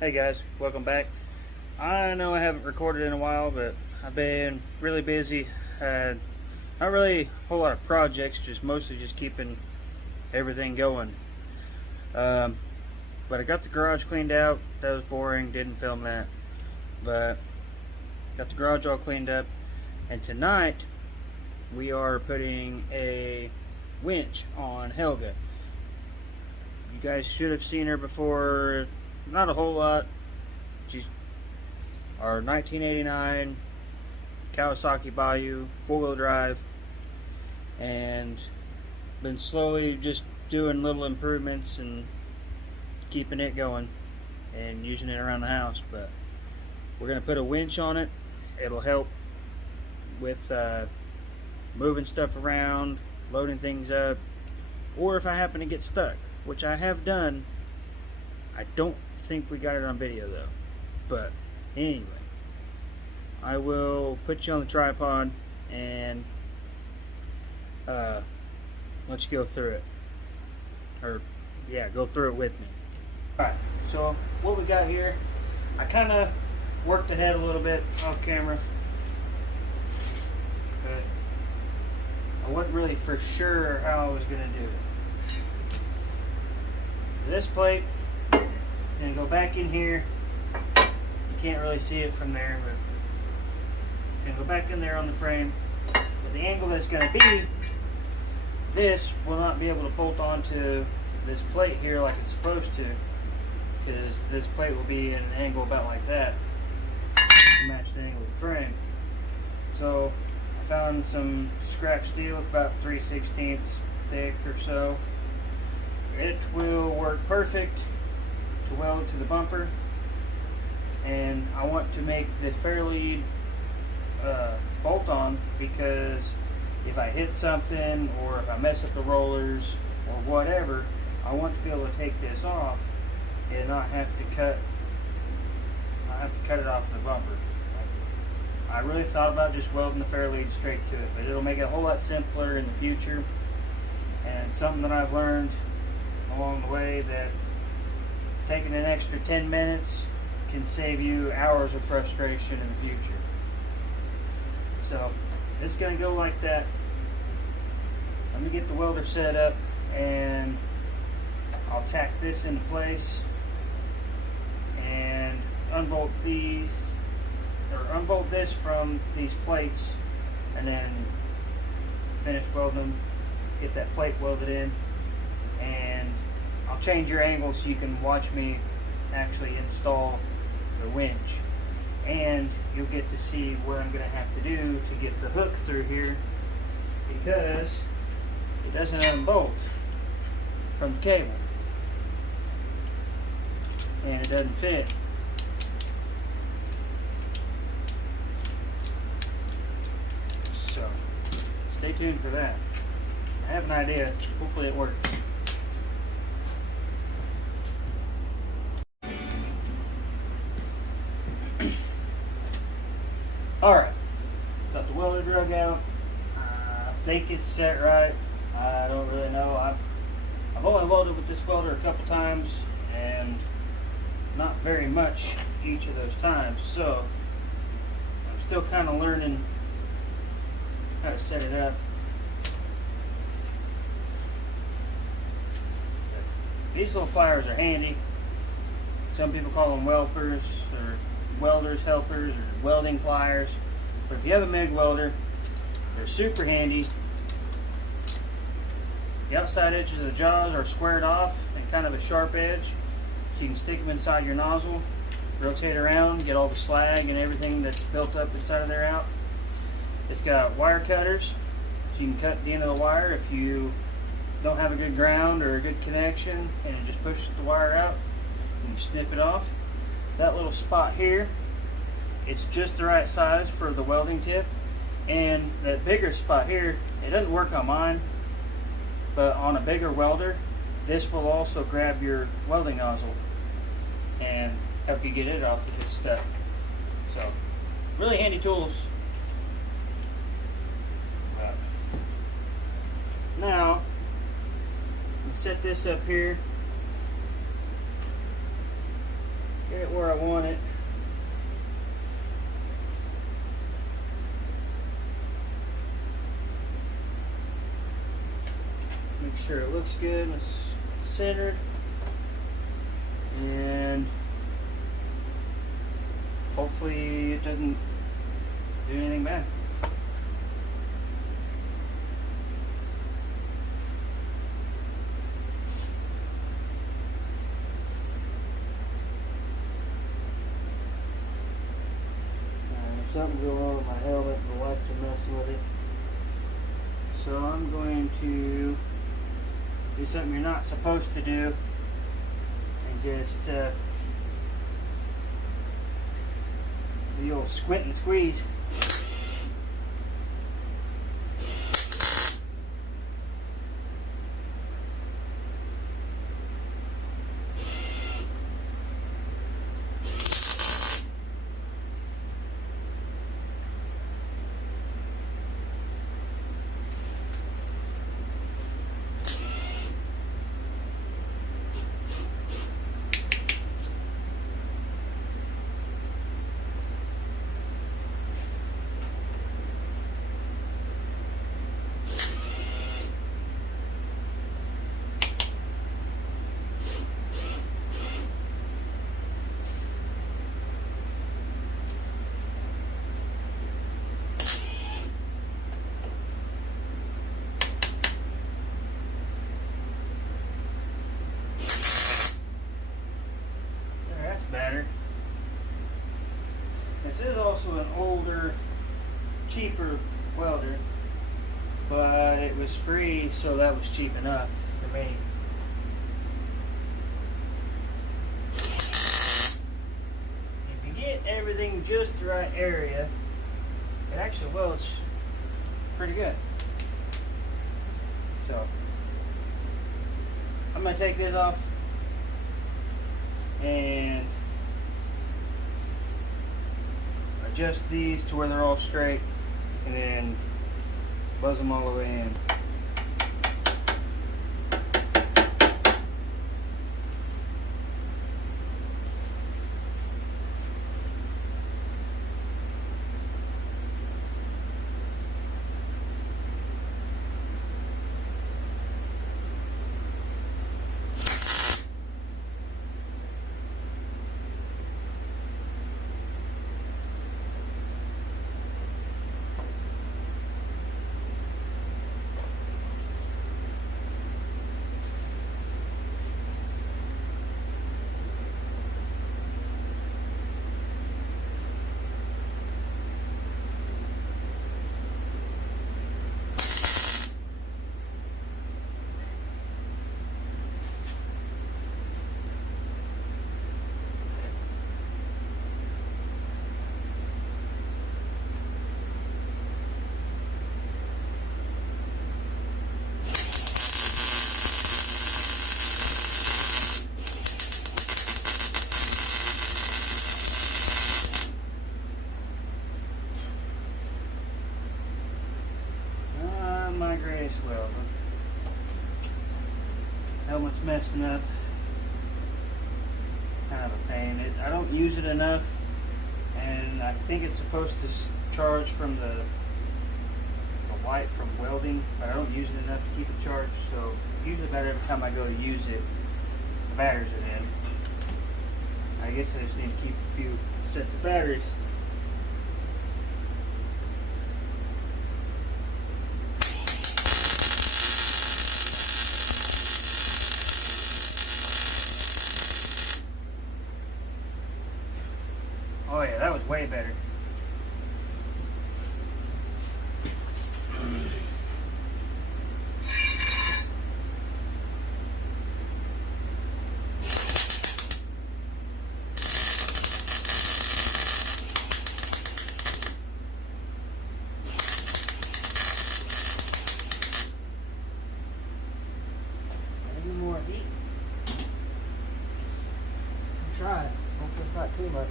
Hey guys, welcome back. I know I haven't recorded in a while, but I've been really busy. Had not really a whole lot of projects, just mostly just keeping everything going. Um, but I got the garage cleaned out. That was boring, didn't film that. But got the garage all cleaned up. And tonight we are putting a winch on Helga. You guys should have seen her before. Not a whole lot. She's our 1989 Kawasaki Bayou 4-wheel drive, and been slowly just doing little improvements and keeping it going and using it around the house. But we're going to put a winch on it. It'll help with moving stuff around, loading things up, or if I happen to get stuck, which I have done. I don't think we got it on video though, but anyway, I will put you on the tripod and let you go through it, or yeah, go through it with me. Alright, so what we got here, I kind of worked ahead a little bit off camera, but I wasn't really for sure how I was going to do it. This plate, and go back in here. You can't really see it from there, but and go back in there on the frame. But the angle that's going to be, this will not be able to bolt onto this plate here like it's supposed to, because this plate will be at an angle about like that to match the angle of the frame. So I found some scrap steel about 3/16 thick or so. It will work perfect to weld it to the bumper, and I want to make the fairlead bolt on, because if I hit something or if I mess up the rollers or whatever, I want to be able to take this off and not have to cut it off the bumper. I really thought about just welding the fairlead straight to it, but it'll make it a whole lot simpler in the future, and it's something that I've learned along the way, that taking an extra 10 minutes can save you hours of frustration in the future. So it's going to go like that. Let me get the welder set up and I'll tack this into place and unbolt these, or unbolt this from these plates, and then finish welding them, get that plate welded in, and I'll change your angle so you can watch me actually install the winch, and you'll get to see what I'm going to have to do to get the hook through here, because it doesn't unbolt from the cable and it doesn't fit. So stay tuned for that. I have an idea. Hopefully it works. Alright, got the welder drug out. I think it's set right. I don't really know. I've only welded with this welder a couple times, and not very much each of those times, so I'm still kind of learning how to set it up. These little pliers are handy. Some people call them welpers, or welders helpers, or welding pliers, but if you have a MIG welder, they're super handy. The outside edges of the jaws are squared off and kind of a sharp edge, so you can stick them inside your nozzle, rotate around, get all the slag and everything that's built up inside of there out. It's got wire cutters, so you can cut the end of the wire if you don't have a good ground or a good connection, and it just pushes the wire out and you snip it off. That little spot here, it's just the right size for the welding tip, and that bigger spot here, it doesn't work on mine, but on a bigger welder, this will also grab your welding nozzle and help you get it off if it's stuck. So really handy tools. Now set this up here. get it where I want it. Make sure it looks good and it's centered. And hopefully it doesn't do anything bad. If something goes wrong with my helmet, the wife's are messing with it. So I'm going to do something you're not supposed to do and just the old squint and squeeze. Better. This is also an older, cheaper welder, but it was free, so that was cheap enough for me. If you get everything just the right area, it actually welds pretty good. So I'm going to take this off and adjust these to where they're all straight, and then buzz them all the way in. My greatest welder. Helmet's messing up. Kind of a pain. I don't use it enough, and I think it's supposed to charge from the light from welding, but I don't use it enough to keep it charged. So usually about every time I go to use it, the batteries are in. I guess I just need to keep a few sets of batteries. Oh yeah, that was way better. Any more heat? Try it. Hopefully it's not too much.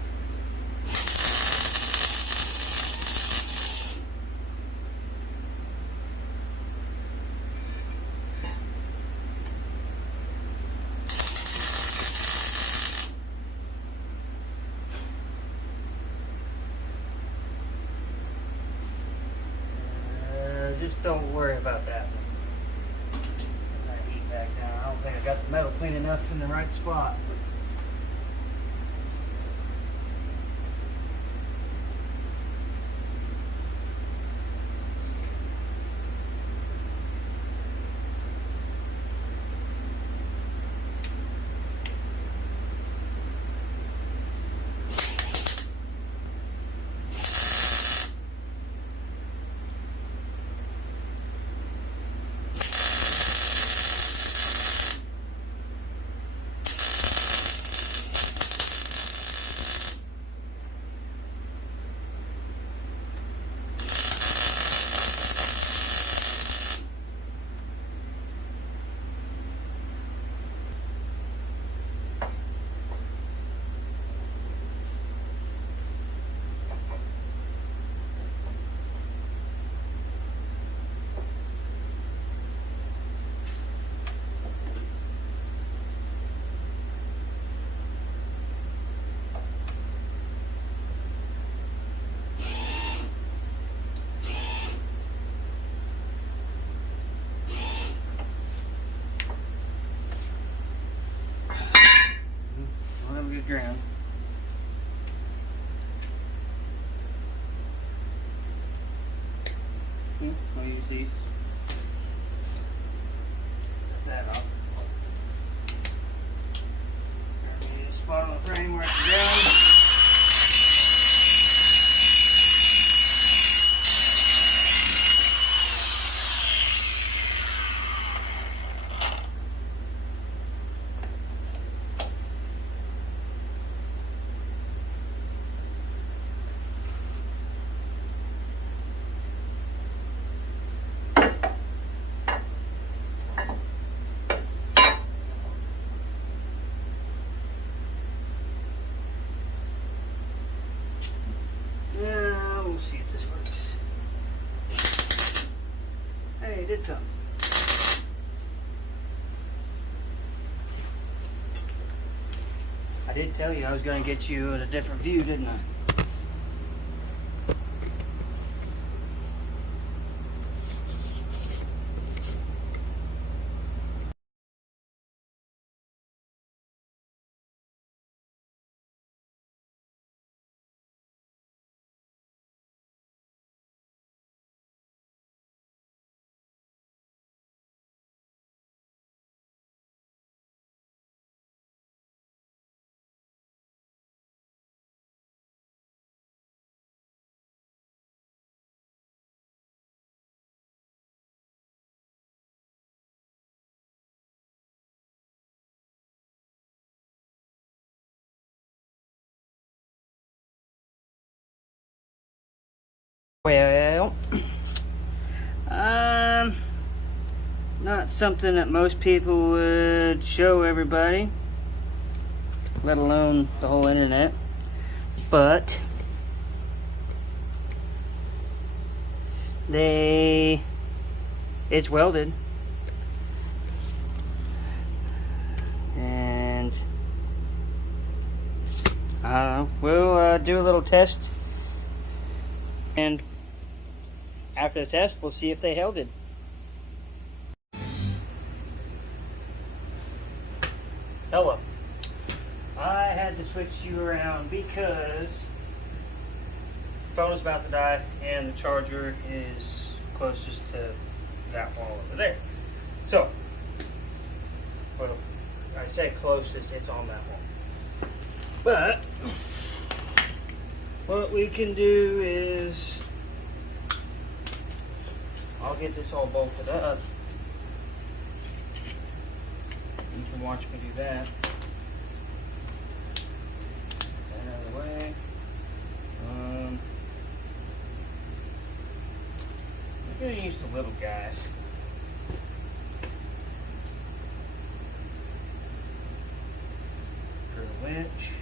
don't worry about that. Put that heat back down. I don't think I got the metal clean enough in the right spot. We'll have a good ground. We'll use these. Cut that off. Need a spot on the frame where it's down. Now we'll see if this works. Hey, it did something. I did tell you I was going to get you at a different view, didn't I? Well, not something that most people would show everybody, let alone the whole internet, but it's welded, and we'll do a little test, and after the test, we'll see if they held it. Hello. I had to switch you around because the phone is about to die and the charger is closest to that wall over there. So, well, I say closest, it's on that wall. But, what we can do is I'll get this all bolted up. You can watch me do that. That out of the way. I'm going to use the little guys. For the winch.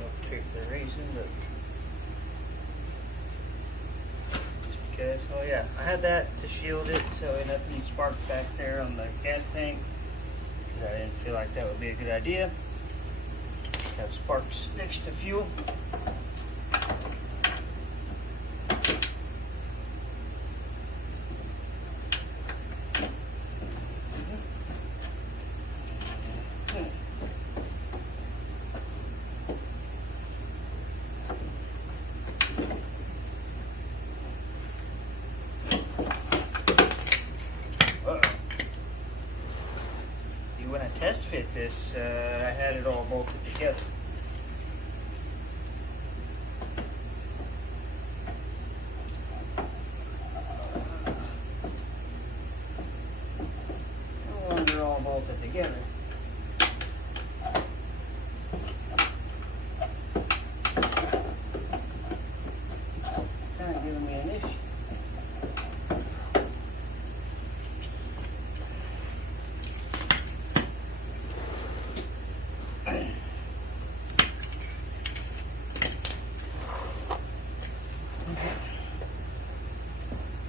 No particular reason, but oh yeah, I had that to shield it so nothing sparks back there on the gas tank, because I didn't feel like that would be a good idea. Have sparks next to fuel. this, I had it all bolted together. No longer all bolted together. Kind of giving me an issue.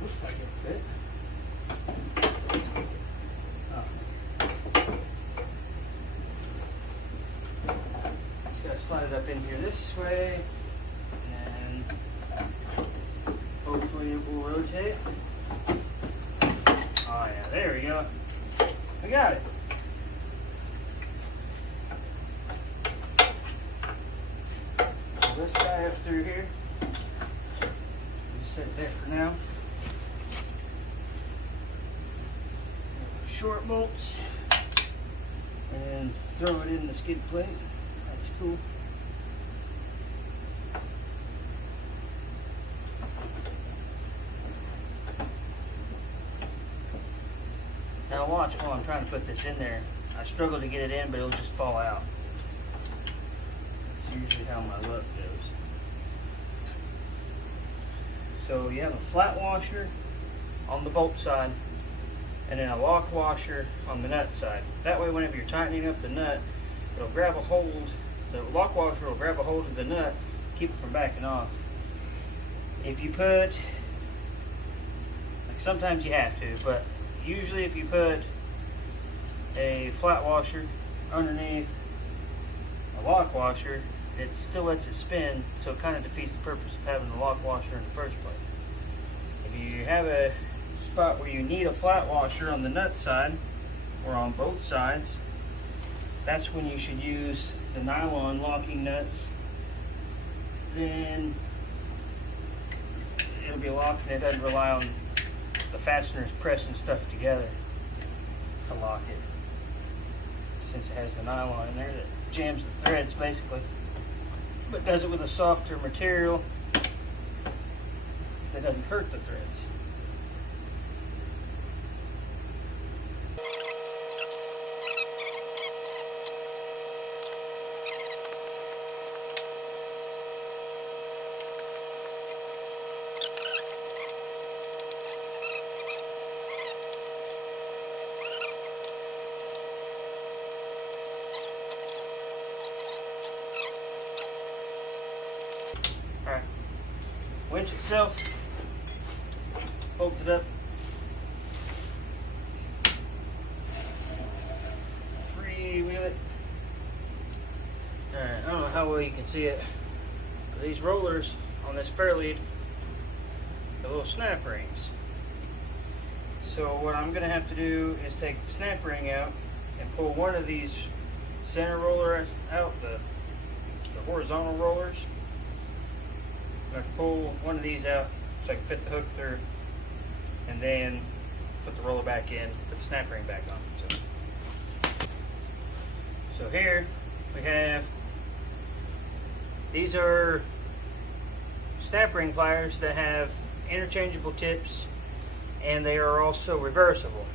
Looks like it fit. Oh. Just gotta slide it up in here this way, and hopefully it will rotate. Oh yeah, there we go. We got it. Pull this guy up through here. Just set it there for now. Short bolts, and throw it in the skid plate. That's cool. Now watch while I'm trying to put this in there. I struggle to get it in, but it'll just fall out. That's usually how my luck goes. So you have a flat washer on the bolt side, and then a lock washer on the nut side. That way, whenever you're tightening up the nut, it'll grab a hold. The lock washer will grab a hold of the nut, keep it from backing off. If you put, like sometimes you have to, but usually if you put a flat washer underneath a lock washer, it still lets it spin, so it kind of defeats the purpose of having the lock washer in the first place. If you have a spot where you need a flat washer on the nut side or on both sides, that's when you should use the nylon locking nuts. Then it'll be locked and it doesn't rely on the fasteners pressing stuff together to lock it, since it has the nylon in there that jams the threads basically, but does it with a softer material that doesn't hurt the threads. Alright, winch itself, bolted up, freewheel it. Alright, I don't know how well you can see it, but these rollers on this fairlead, the little snap rings. So what I'm going to have to do is take the snap ring out and pull one of these center rollers out, the horizontal rollers. I'm going to pull one of these out so I can fit the hook through, and then put the roller back in, put the snap ring back on. So here we have, these are snap ring pliers that have interchangeable tips, and they are also reversible.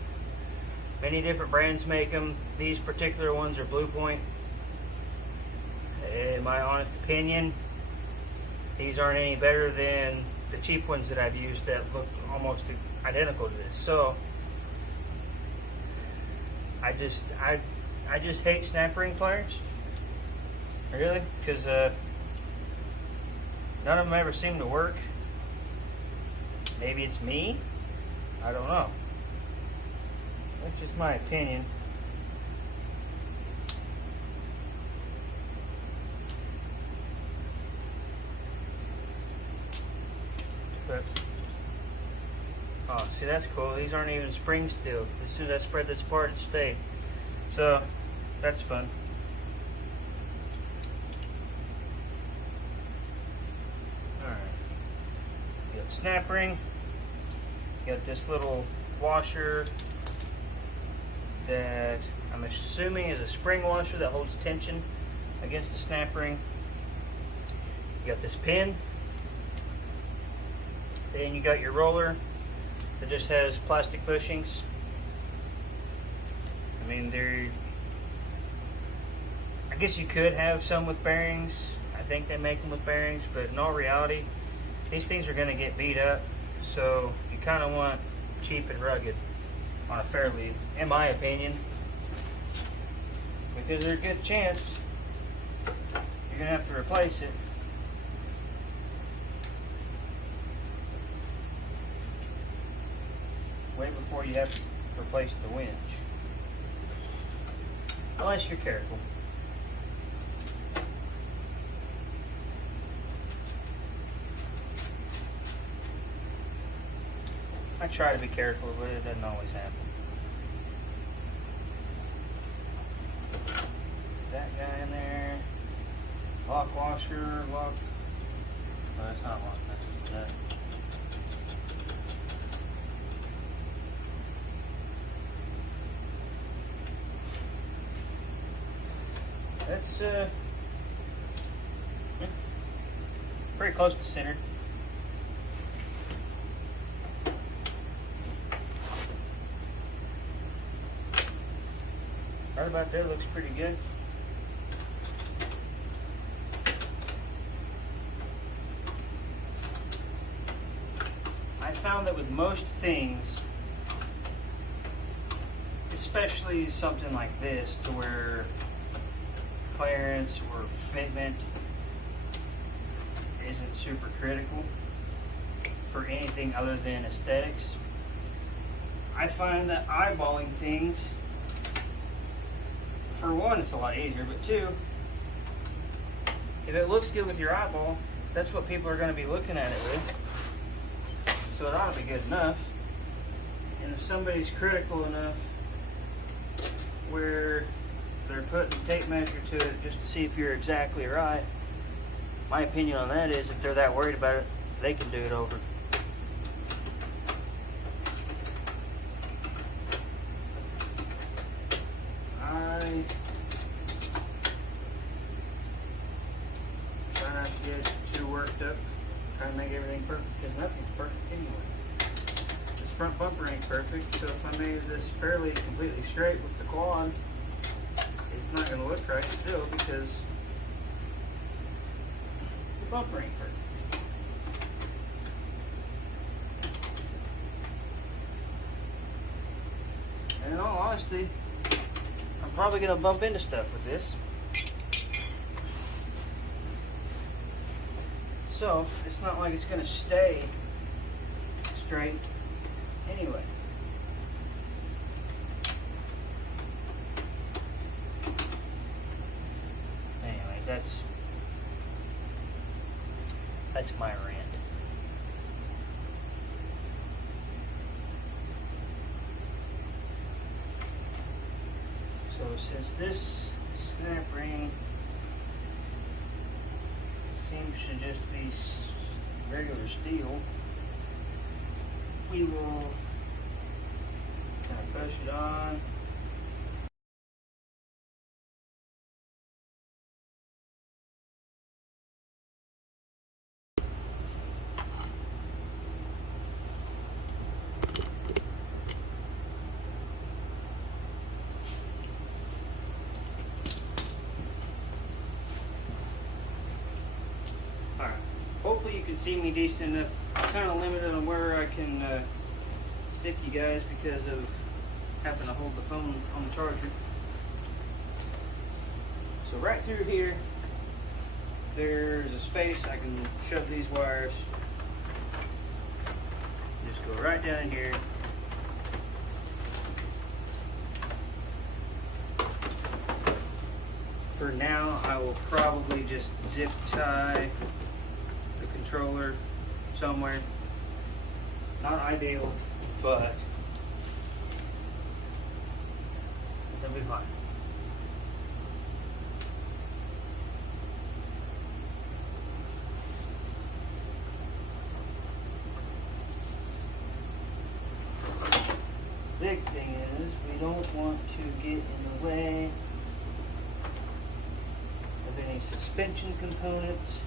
Many different brands make them. These particular ones are Blue Point. In my honest opinion, these aren't any better than the cheap ones that I've used that look almost identical to this. So I just hate snap ring pliers, really, because none of them ever seem to work. Maybe it's me, I don't know. That's just my opinion. But, oh, see, that's cool. These aren't even spring steel. As soon as I spread this apart, it stayed. So, that's fun. Alright. You got the snap ring. You got this little washer that I'm assuming is a spring washer that holds tension against the snap ring. You got this pin. Then you got your roller that just has plastic bushings. I mean, I guess you could have some with bearings. I think they make them with bearings, but in all reality, these things are going to get beat up. So you kind of want cheap and rugged on a fair lead, in my opinion, because there's a good chance you're going to have to replace it. Way before you have to replace the winch. Unless you're careful. I try to be careful, but it doesn't always happen. That guy in there. Lock washer, lock. No, that's not lock, that's nut. That's pretty close to center. Right about there looks pretty good. I found that with most things, especially something like this, to where clearance or fitment isn't super critical for anything other than aesthetics, I find that eyeballing things, for one, it's a lot easier, but two, if it looks good with your eyeball, that's what people are going to be looking at it with. So it ought to be good enough. And if somebody's critical enough where they're putting a tape measure to it just to see if you're exactly right, my opinion on that is if they're that worried about it, they can do it over. I try not to get too worked up, try to make everything perfect, because nothing's perfect anyway. This front bumper ain't perfect, so if I made this fairly completely straight with the quad, it's not going to look right still because the bumper ain't perfect. And in all honesty, I'm probably going to bump into stuff with this. So, it's not like it's going to stay straight anyway. Anyways, that's my rant. So since this snap ring seems to just be regular steel, we will kind of push it on. Alright, hopefully you can see me decent enough. I'm kind of limited on where I can stick you guys because of having to hold the phone on the charger. So right through here, there's a space I can shove these wires. Just go right down here. For now, I will probably just zip tie the controller somewhere. Not ideal, but it'll be fine. Big thing is we don't want to get in the the way of any suspension components,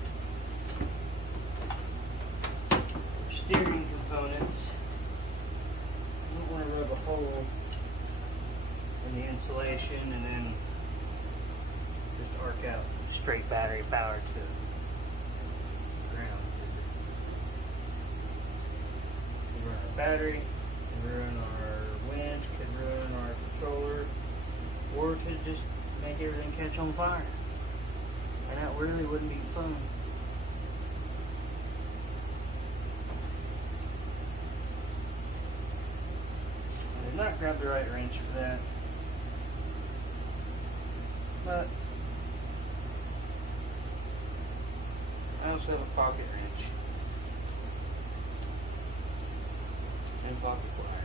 steering components. You don't want to rub a hole in the insulation and then just arc out straight battery power to the ground. Could ruin our battery, could ruin our winch, could ruin our controller, or could just make everything catch on fire. And that really wouldn't be fun. I did not grab the right wrench for that, but I also have a pocket wrench and pocket pliers.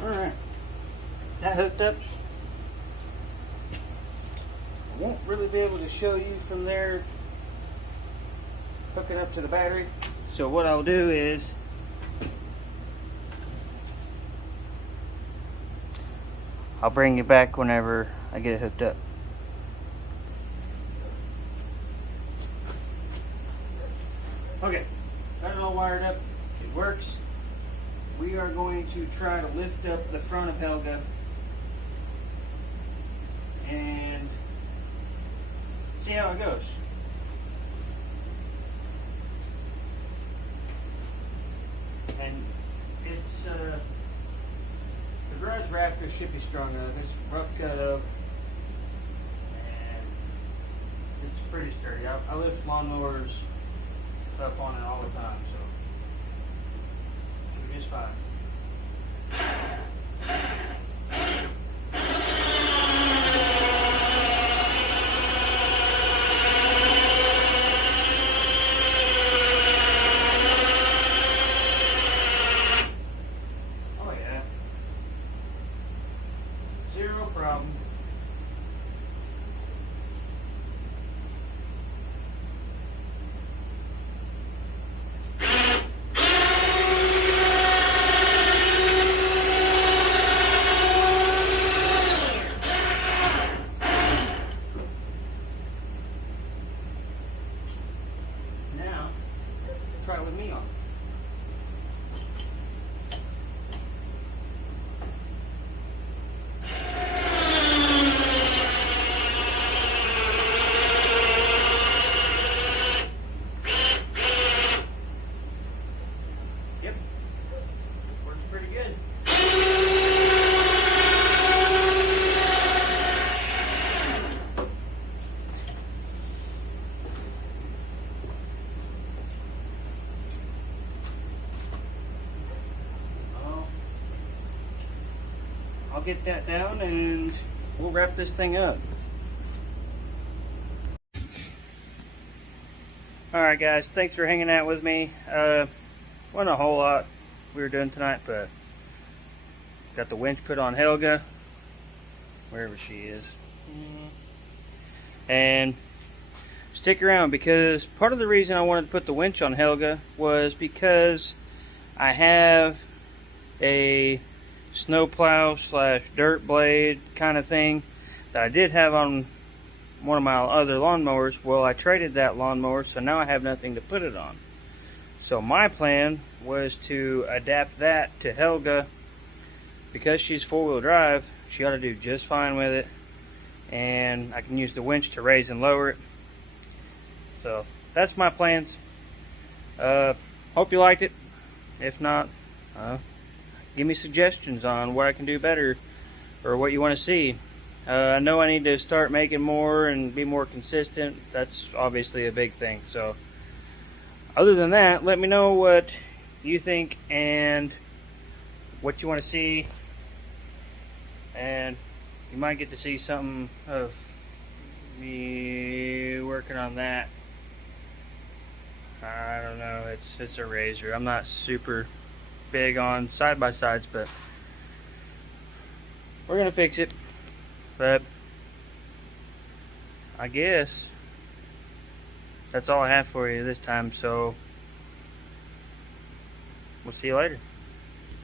Alright, that hooked up. I won't really be able to show you from there hooking up to the battery. So what I'll do is I'll bring you back whenever I get it hooked up. Okay, got it all wired up. It works. We are going to try to lift up the front of Helga and see how it goes. And it's the garage rafter should be strong enough. It's rough cut up and it's pretty sturdy. I lift lawnmowers up on it all the time, so it'll be just fine. Oh yeah. Zero problem. Now, try it with me on. Yep, works pretty good. I'll get that down and we'll wrap this thing up. Alright guys, thanks for hanging out with me. Wasn't a whole lot we were doing tonight, but got the winch put on Helga, wherever she is. And stick around, because part of the reason I wanted to put the winch on Helga was because I have a snowplow slash dirt blade kind of thing that I did have on one of my other lawnmowers. Well, I traded that lawnmower, so now I have nothing to put it on. So my plan was to adapt that to Helga. Because she's four-wheel drive, she ought to do just fine with it, and I can use the winch to raise and lower it. So that's my plans. Hope you liked it. If not, give me suggestions on what I can do better or what you want to see. I know I need to start making more and be more consistent. That's obviously a big thing. So other than that, let me know what you think and what you want to see, and you might get to see something of me working on that. I don't know, it's a razor. I'm not super big on side-by-sides, but we're gonna fix it. But I guess that's all I have for you this time. So we'll see you later.